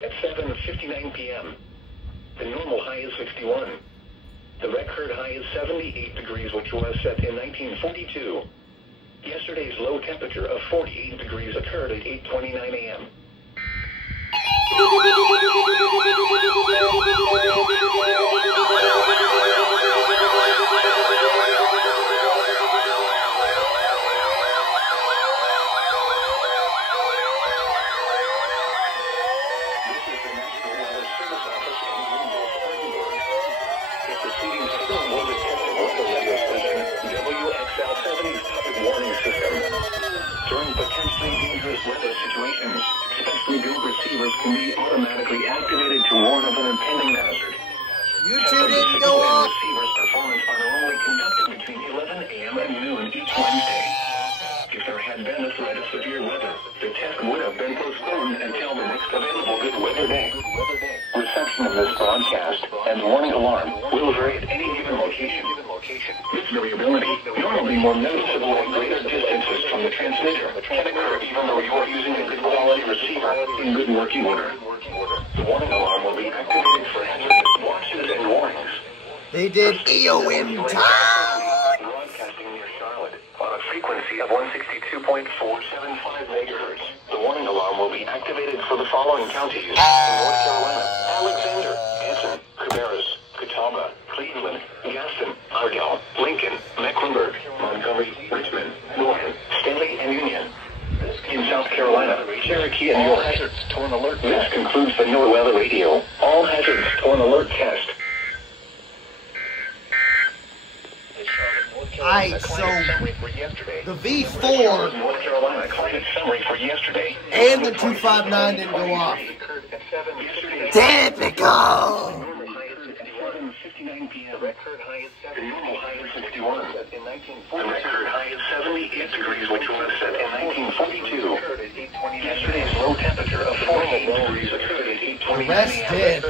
At 7:59 p.m., the normal high is 61. The record high is 78 degrees, which was set in 1942. Yesterday's low temperature of 48 degrees occurred at 8:29 a.m. During potentially dangerous weather situations, specially built receivers can be automatically activated to warn of an impending hazard. You two didn't go off. Receivers' performance are normally conducted between 11 a.m. and noon each Wednesday. If there had been a threat of severe weather, the test would have been postponed until the next available good weather day. Reception of this broadcast and warning alarm will vary at any given location. This variability, normally more noticeable at greater distances from the transmitter, can occur even though you are using a good quality receiver in good working order. The warning alarm will be activated for hazardous watches and warnings. They did EOM time. Broadcasting near Charlotte on a frequency of 162.475 megahertz. The warning alarm will be activated for the following counties in North Carolina: Alexander, Anson, Cabarrus, Catawba, Cleveland, Gaston, Ardell, Lincoln, Mecklenburg, Montgomery, Richmond, Norton, Stanley, and Union. In South Carolina, Cherokee and York. Hazards torn alert. This concludes the NOAA Weather Radio. All hazards torn alert test. Alright, so the V4 North Carolina climate summary for yesterday. and the 259 didn't go off. Typical! The record high is 61. The record high is 78 degrees, which was set in 1942. Yesterday's low temperature of 48 degrees occurred at 8:29 That's a.m. dead.